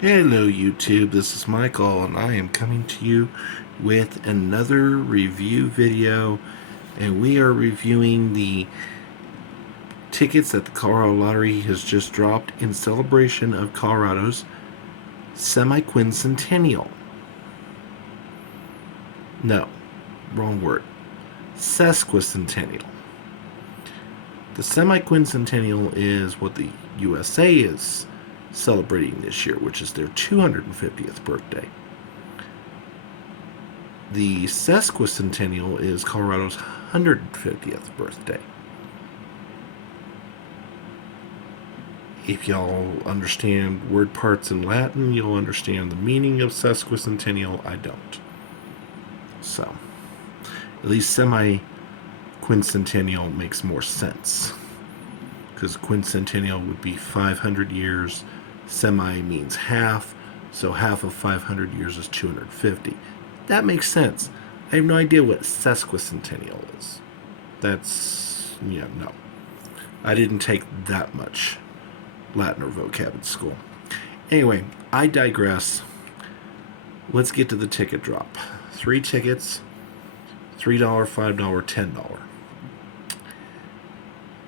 Hello YouTube, this is Michael and I am coming to you with another review video, and we are reviewing the tickets that the Colorado Lottery has just dropped in celebration of Colorado's sesquicentennial. No, wrong word. Sesquicentennial. The sesquicentennial is what the USA is celebrating this year, which is their 250th birthday. The sesquicentennial is Colorado's 150th birthday. If y'all understand word parts in Latin, you'll understand the meaning of sesquicentennial. I don't. So, at least semi-quincentennial makes more sense. Because quincentennial would be 500 years, semi means half, so half of 500 years is 250. That makes sense. I have no idea what sesquicentennial is. No. I didn't take that much Latin or vocab in school. Anyway, I digress. Let's get to the ticket drop. 3 tickets, $3, $5, $10.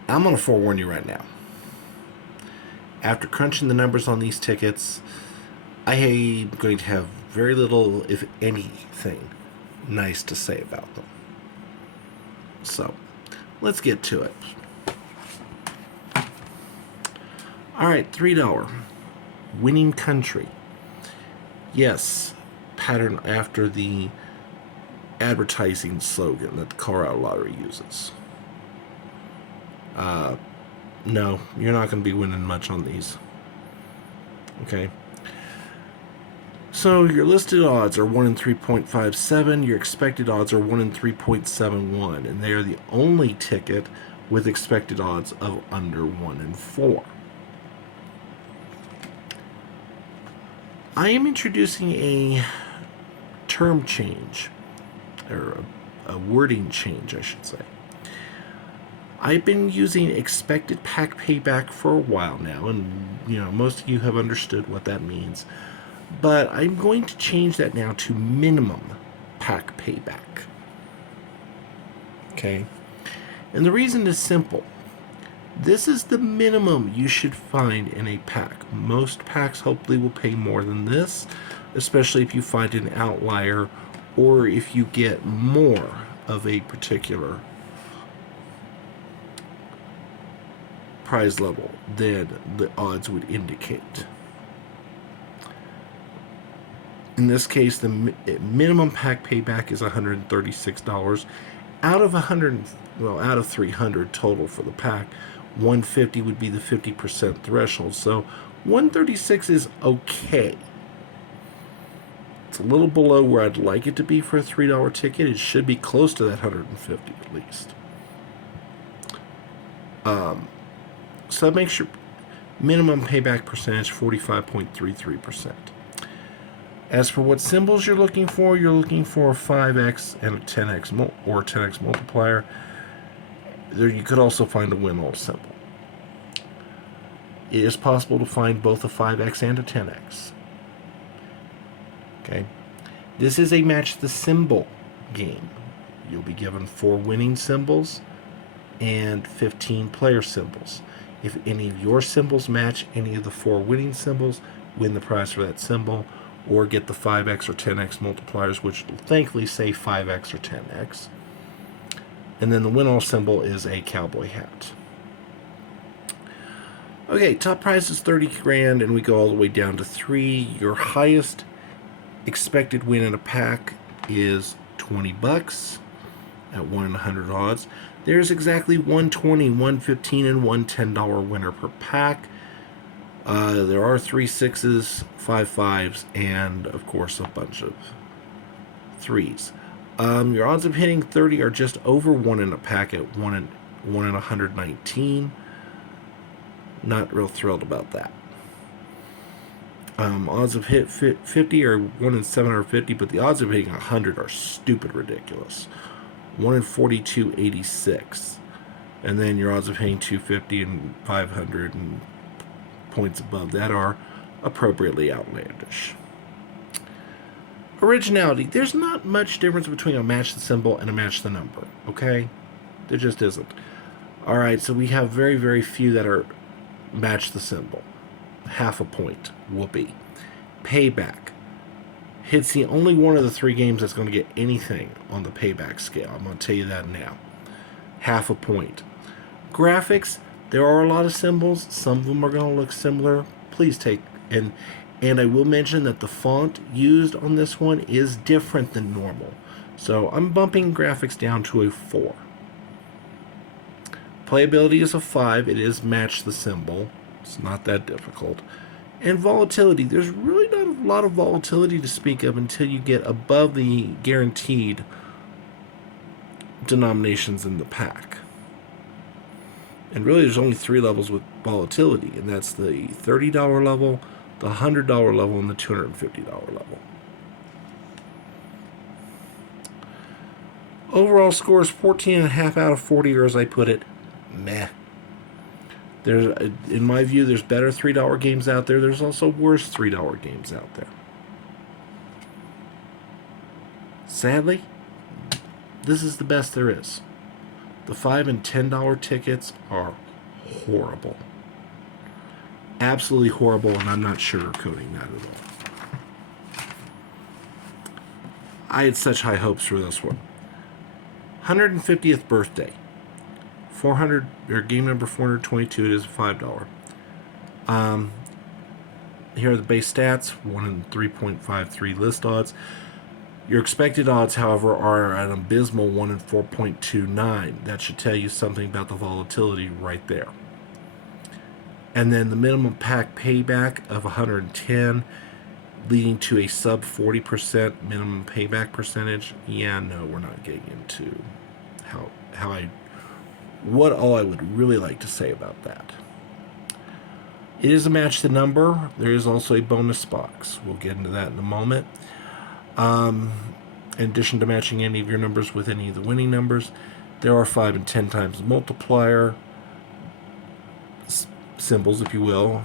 I'm going to forewarn you right now. After crunching the numbers on these tickets, I am going to have very little, if anything, nice to say about them. So, let's get to it. Alright, $3. Winning country. Yes, pattern after the advertising slogan that the Colorado Lottery uses. No, you're not going to be winning much on these. Okay. So your listed odds are 1 in 3.57. Your expected odds are 1 in 3.71. And they are the only ticket with expected odds of under 1 in 4. I am introducing a term change, or a wording change, I should say. I've been using expected pack payback for a while now, and most of you have understood what that means. But I'm going to change that now to minimum pack payback. Okay? And the reason is simple. This is the minimum you should find in a pack. Most packs hopefully will pay more than this, especially if you find an outlier or if you get more of a particular prize level than the odds would indicate. In this case, the minimum pack payback is $136 out of 300 total for the pack. 150 would be the 50% threshold, so 136 is okay. It's a little below where I'd like it to be for a $3 ticket. It should be close to that 150 at least. So that makes your minimum payback percentage 45.33%. As for what symbols you're looking for a 5x and a 10x or a 10x multiplier. There you could also find a win-all symbol. It is possible to find both a 5x and a 10x. Okay. This is a match the symbol game. You'll be given 4 winning symbols and 15 player symbols. If any of your symbols match any of the 4 winning symbols, win the prize for that symbol, or get the 5x or 10x multipliers, which will thankfully say 5x or 10x. And then the win-all symbol is a cowboy hat. Okay, top prize is 30 grand, and we go all the way down to 3. Your highest expected win in a pack is $20 at 1 in 100 odds. There's exactly 120, 115, and $110 winner per pack. There are 3 6s, 5 5s, and of course a bunch of 3s. Your odds of hitting 30 are just over 1 in a pack at 1 in 119. Not real thrilled about that. Odds of hit 50 are 1 in 750, but the odds of hitting 100 are stupid ridiculous. 1 in 4286. And then your odds of hitting 250 and 500 and points above that are appropriately outlandish. Originality. There's not much difference between a match the symbol and a match the number, okay? There just isn't. Alright, so we have very, very few that are match the symbol. Half a point. Whoopee. Payback. It's the only one of the 3 games that's going to get anything on the payback scale. I'm going to tell you that now. Half a point. Graphics. There are a lot of symbols. Some of them are going to look similar. Please take... And I will mention that the font used on this one is different than normal. So I'm bumping graphics down to a 4. Playability is a 5. It is match the symbol. It's not that difficult. And volatility. There's really not a lot of volatility to speak of until you get above the guaranteed denominations in the pack. And really there's only 3 levels with volatility, and that's the $30 level, the $100 level, and the $250 level. Overall score is 14.5 out of 40, or as I put it, meh. There's, in my view, there's better $3 games out there. There's also worse $3 games out there. Sadly, this is the best there is. The $5 and $10 tickets are horrible. Absolutely horrible, and I'm not sugarcoating that at all. I had such high hopes for this one. 150th birthday. 400, or game number 422, it is $5. Here are the base stats, 1 in 3.53 list odds. Your expected odds, however, are an abysmal 1 in 4.29. That should tell you something about the volatility right there. And then the minimum pack payback of 110, leading to a sub 40% minimum payback percentage. Yeah, no, we're not getting into what all I would really like to say about that. It is a match the number. There is also a bonus box. We'll get into that in a moment. In addition to matching any of your numbers with any of the winning numbers, there are 5 and 10 times multiplier symbols, if you will.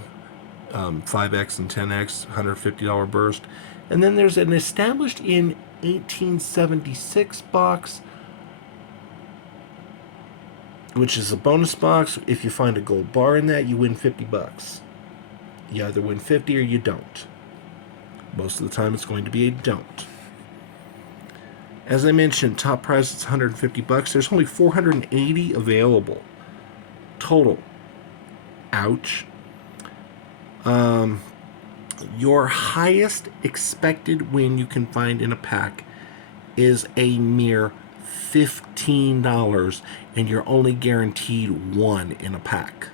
5x and 10x, $150 burst. And then there's an established in 1876 box, which is a bonus box. If you find a gold bar in that, you win $50. You either win 50 or you don't. Most of the time it's going to be a don't. As I mentioned, top price is $150. There's only 480 available total. Ouch. Your highest expected win you can find in a pack is a mere $15, and you're only guaranteed 1 in a pack.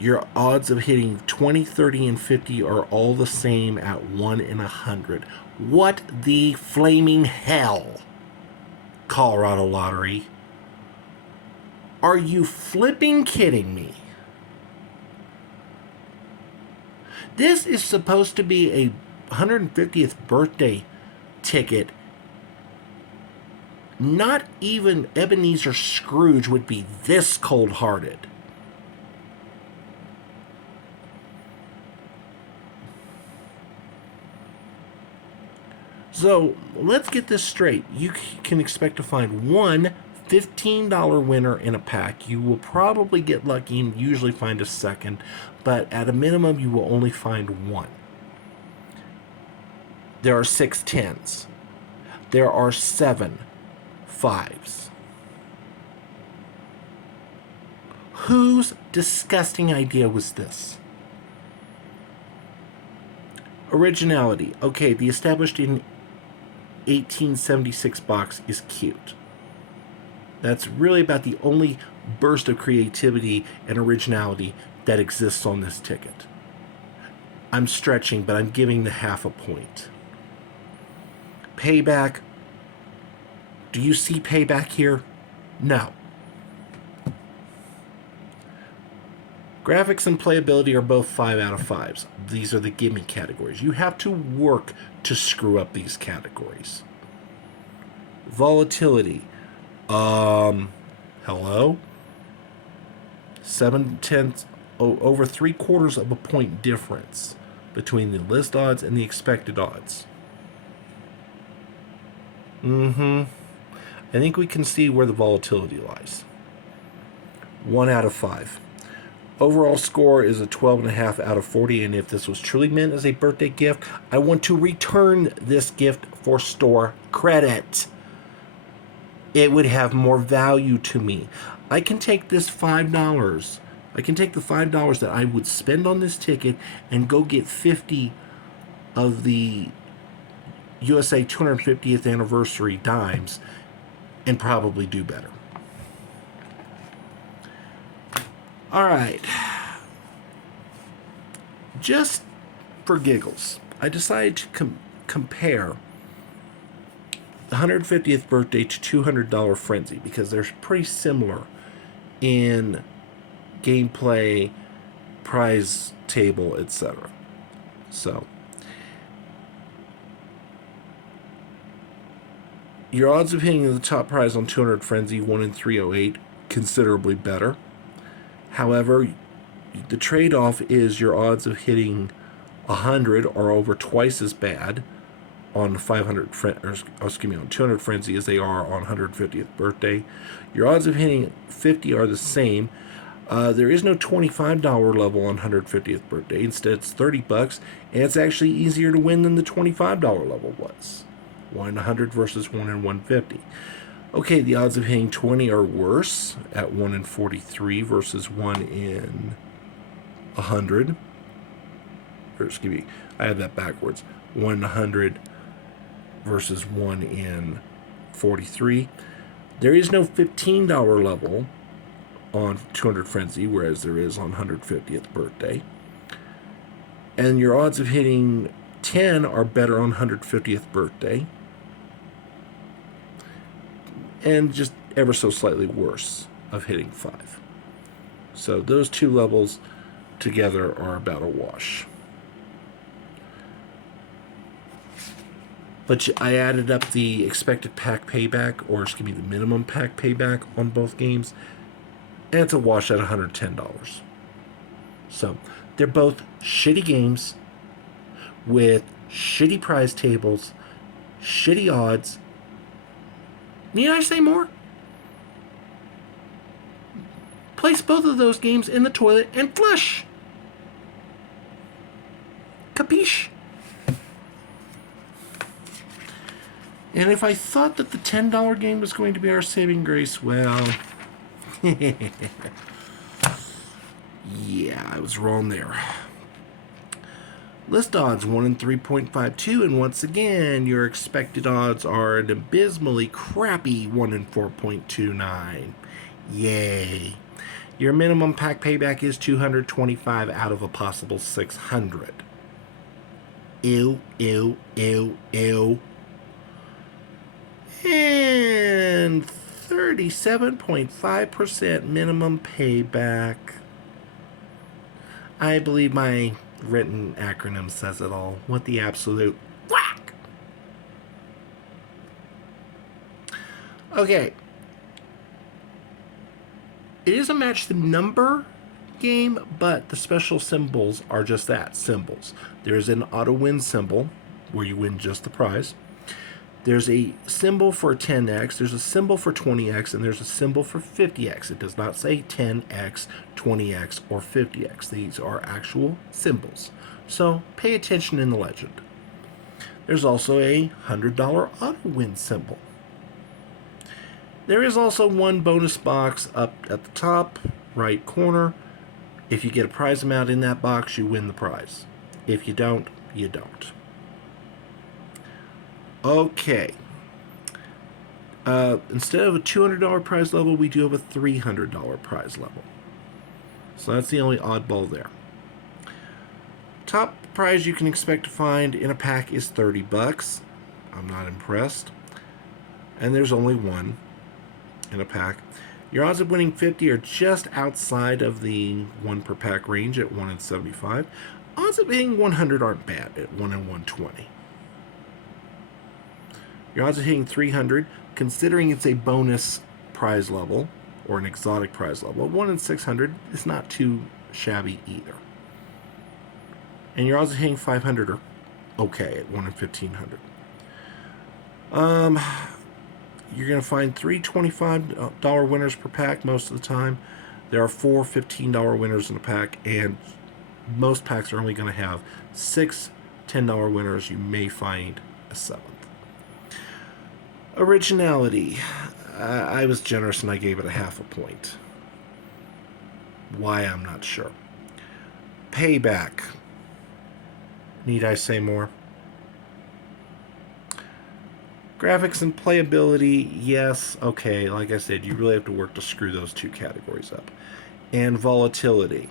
Your odds of hitting 20, 30, and 50 are all the same at 1 in 100. What the flaming hell, Colorado Lottery? Are you flipping kidding me? This is supposed to be a 150th birthday ticket. Not even Ebenezer Scrooge would be this cold-hearted. So, let's get this straight. You can expect to find one $15 winner in a pack. You will probably get lucky and usually find a second, but at a minimum, you will only find one. There are 6 10s. There are 7 5s. Whose disgusting idea was this? Originality. Okay, the established in 1876 box is cute. That's really about the only burst of creativity and originality that exists on this ticket. I'm stretching, but I'm giving the half a point. Payback. Do you see payback here? No. Graphics and playability are both 5 out of 5s. These are the gimme categories. You have to work to screw up these categories. Volatility. Hello? 7/10 over 3/4 of a point difference between the list odds and the expected odds. I think we can see where the volatility lies. 1 out of 5. Overall score is a 12.5 out of 40, and if this was truly meant as a birthday gift, I want to return this gift for store credit. It would have more value to me. I can take this $5. I can take the $5 that I would spend on this ticket and go get 50 of the USA 250th anniversary dimes and probably do better. All right. Just for giggles, I decided to compare the 150th birthday to $200 Frenzy because they're pretty similar in gameplay, prize table, etc. So, your odds of hitting the top prize on 200 Frenzy, 1 in 308, considerably better. However, the trade-off is your odds of hitting 100 are over twice as bad on 200 Frenzy as they are on 150th birthday. Your odds of hitting 50 are the same. There is no $25 level on 150th birthday. Instead, it's $30, and it's actually easier to win than the $25 level was. 1 in 100 versus 1 in 150. Okay, the odds of hitting 20 are worse at 1 in 43 versus 1 in 100. Or excuse me, I had that backwards. 1 in 100 versus 1 in 43. There is no $15 level on 200 Frenzy, whereas there is on 150th birthday. And your odds of hitting 10 are better on 150th birthday. And just ever so slightly worse of hitting 5. So those two levels together are about a wash. But I added up the expected pack payback, or excuse me, the minimum pack payback on both games, and it's a wash at $110. So they're both shitty games with shitty prize tables, shitty odds. Need I say more? Place both of those games in the toilet and flush. Capiche? And if I thought that the $10 game was going to be our saving grace, well, yeah, I was wrong there. List odds 1 in 3.52, and once again, your expected odds are an abysmally crappy 1 in 4.29. Yay. Your minimum pack payback is 225 out of a possible 600. Ew, ew, ew, ew. And 37.5% minimum payback. I believe my written acronym says it all. What the absolute whack! Okay. It is a match the number game, but the special symbols are just that, symbols. There's an auto win symbol where you win just the prize. There's a symbol for 10x, there's a symbol for 20x, and there's a symbol for 50x. It does not say 10x, 20x, or 50x. These are actual symbols. So pay attention in the legend. There's also a $100 auto win symbol. There is also one bonus box up at the top right corner. If you get a prize amount in that box, you win the prize. If you don't, you don't. Okay. Instead of a $200 prize level, we do have a $300 prize level. So that's the only oddball there. Top prize you can expect to find in a pack is $30. I'm not impressed. And there's only one in a pack. Your odds of winning 50 are just outside of the 1 per pack range at 1 in 75. Odds of hitting 100 aren't bad at 1 in 120. Your odds of hitting 300, considering it's a bonus prize level or an exotic prize level, 1 in 600 is not too shabby either. And your odds of hitting 500 are okay at 1 in 1,500. You're going to find 3 $25 winners per pack most of the time. There are 4 $15 winners in a pack, and most packs are only going to have 6 $10 winners. You may find a 7th. Originality. I was generous and I gave it a half a point. Why, I'm not sure. Payback. Need I say more? Graphics and playability, yes, okay, like I said, you really have to work to screw those 2 categories up. And volatility.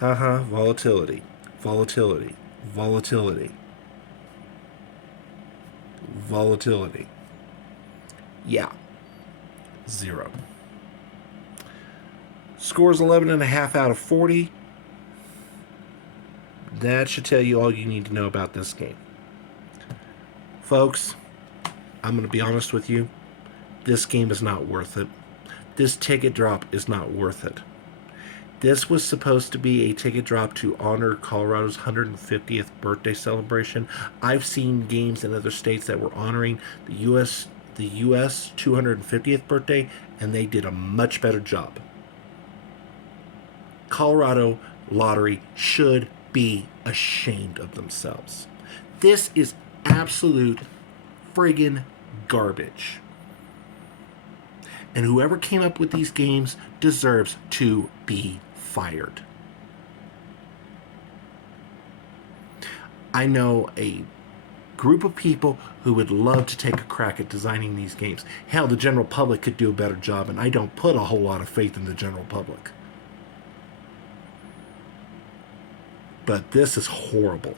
Volatility. Volatility. Volatility. Volatility. Yeah. 0. Scores 11.5 out of 40. That should tell you all you need to know about this game. Folks, I'm going to be honest with you. This game is not worth it. This ticket drop is not worth it. This was supposed to be a ticket drop to honor Colorado's 150th birthday celebration. I've seen games in other states that were honoring the U.S. 250th birthday, and they did a much better job. Colorado Lottery should be ashamed of themselves. This is absolute friggin' garbage. And whoever came up with these games deserves to be fired. I know a group of people who would love to take a crack at designing these games. Hell, the general public could do a better job, and I don't put a whole lot of faith in the general public. But this is horrible.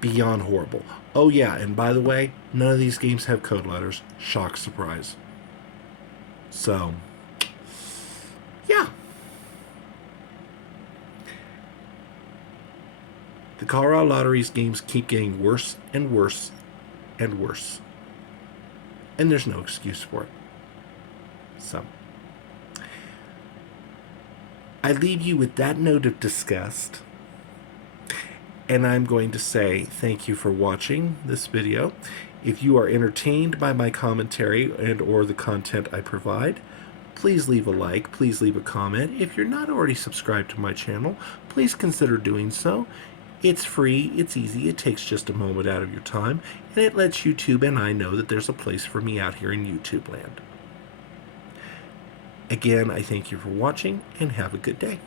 Beyond horrible. Oh yeah, and by the way, none of these games have code letters. Shock, surprise. So, yeah. The Colorado Lottery's games keep getting worse and worse and worse. And there's no excuse for it. So, I leave you with that note of disgust. And I'm going to say thank you for watching this video. If you are entertained by my commentary and or the content I provide, please leave a like, please leave a comment. If you're not already subscribed to my channel, please consider doing so. It's free, it's easy, it takes just a moment out of your time, and it lets YouTube and I know that there's a place for me out here in YouTube land. Again, I thank you for watching, and have a good day.